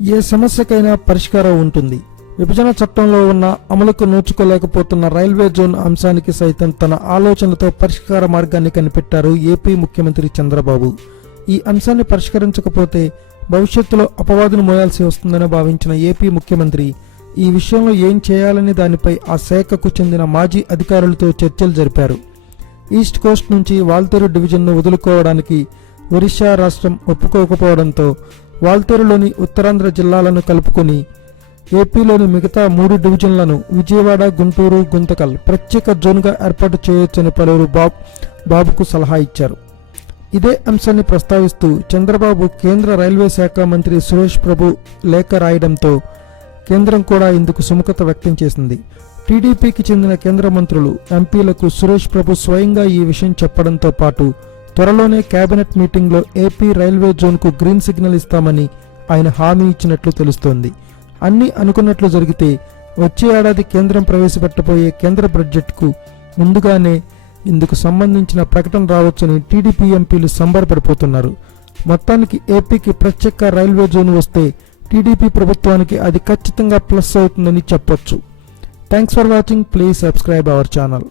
ఏ సమస్యకైనా పరిష్కారం ఉంటుంది. విభజన చట్టంలో ఉన్న అమలుకు నోచుకోలేకపోతున్న రైల్వే జోన్ అంశానికి సైతం తన ఆలోచనతో పరిష్కార మార్గాన్ని కనిపెట్టారు ఏపీ ముఖ్యమంత్రి చంద్రబాబు. ఈ అంశాన్ని పరిష్కరించకపోతే భవిష్యత్తులో అపవాదును మోయాల్సి వస్తుందని భావించిన ఏపీ ముఖ్యమంత్రి ఈ విషయంలో ఏం చేయాలని దానిపై ఆ శాఖకు చెందిన మాజీ అధికారులతో చర్చలు జరిపారు. ఈస్ట్ కోస్ట్ నుంచి వాల్తేరు డివిజన్ను వదులుకోవడానికి ఒరిస్సా రాష్ట్రం ఒప్పుకోకపోవడంతో వాల్తేరులోని ఉత్తరాంధ్ర జిల్లాలను కలుపుకొని ఏపీలోని మిగతా మూడు డివిజన్లను విజయవాడ గుంటూరు గుంతకల్ ప్రత్యేక జోన్గా ఏర్పాటు చేయొచ్చని పలువురు బాబ్ బాబుకు సలహా ఇచ్చారు. ఇదే అంశాన్ని ప్రస్తావిస్తూ చంద్రబాబు కేంద్ర రైల్వే శాఖ మంత్రి సురేష్ ప్రభు లేఖ రాయడంతో కేంద్రం కూడా ఇందుకు సుముఖత వ్యక్తం చేసింది. టీడీపీకి చెందిన కేంద్ర మంత్రులు ఎంపీలకు సురేష్ ప్రభు స్వయంగా ఈ విషయం చెప్పడంతో పాటు త్వరలోనే కేబినెట్ మీటింగ్లో ఏపీ రైల్వే జోన్కు గ్రీన్ సిగ్నల్ ఇస్తామని ఆయన హామీ ఇచ్చినట్లు తెలుస్తోంది. అన్ని అనుకున్నట్లు జరిగితే వచ్చే ఏడాది కేంద్రం ప్రవేశపెట్టబోయే కేంద్ర బడ్జెట్కు ముందుగానే ఇందుకు సంబంధించిన ప్రకటన రావచ్చని టీడీపీ ఎంపీలు సంబరపడిపోతున్నారు. మొత్తానికి ఏపీకి ప్రత్యేక రైల్వే జోన్ వస్తే టీడీపీ ప్రభుత్వానికి అది ఖచ్చితంగా ప్లస్ అవుతుందని చెప్పొచ్చు. Thanks for watching. Please subscribe our channel.